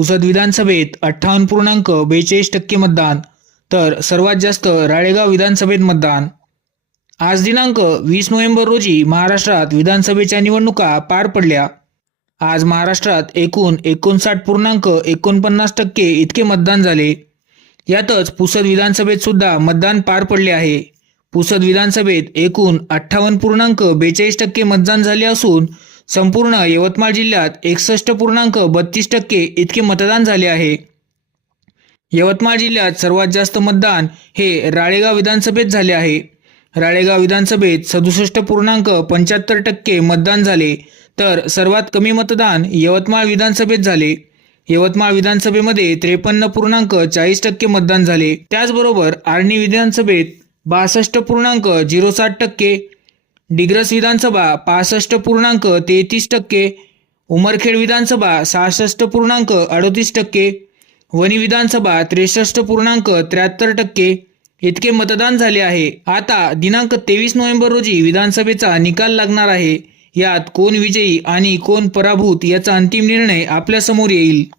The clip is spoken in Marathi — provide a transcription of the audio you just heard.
पुसद विधानसभेत अठ्ठावन्न पूर्णांक बेचाळीस टक्के मतदान तर सर्वात जास्त राळेगाव विधानसभेत मतदान. आज दिनांक वीस नोव्हेंबर रोजी महाराष्ट्रात विधानसभेच्या निवडणुका पार पडल्या. आज महाराष्ट्रात एकूण एकोणसाठ पूर्णांक एकोणपन्नास टक्के इतके मतदान झाले. यातच पुसद विधानसभेत सुद्धा मतदान पार पडले आहे. पुसद विधानसभेत एकूण अठ्ठावन्न पूर्णांक बेचाळीस टक्के मतदान झाले असून संपूर्ण यवतमाळ जिल्ह्यात एकसष्ट पूर्णांक बत्तीस टक्के इतके मतदान झाले आहे. यवतमाळ जिल्ह्यात सर्वात जास्त मतदान हे राळेगाव विधानसभेत झाले आहे. राळेगाव विधानसभेत सदुसष्ट पूर्णांक पंच्याहत्तर टक्के मतदान झाले तर सर्वात कमी मतदान यवतमाळ विधानसभेत झाले. यवतमाळ विधानसभेमध्ये त्रेपन्न पूर्णांक चाळीस टक्के मतदान झाले. त्याचबरोबर आर्णी विधानसभेत बासष्ट पूर्णांक झिरो सात टक्के डिग्रस विधानसभा पासष्ट पूर्णांक तेहतीस टक्के उमरखेड विधानसभा सहासष्ट पूर्णांक अडतीस टक्के वणी विधानसभा त्रेसष्ट पूर्णांक त्र्याहत्तर टक्के इतके मतदान झाले आहे. आता दिनांक तेवीस नोव्हेंबर रोजी विधानसभेचा निकाल लागणार आहे. यात कोण विजयी आणि कोण पराभूत याचा अंतिम निर्णय आपल्यासमोर येईल.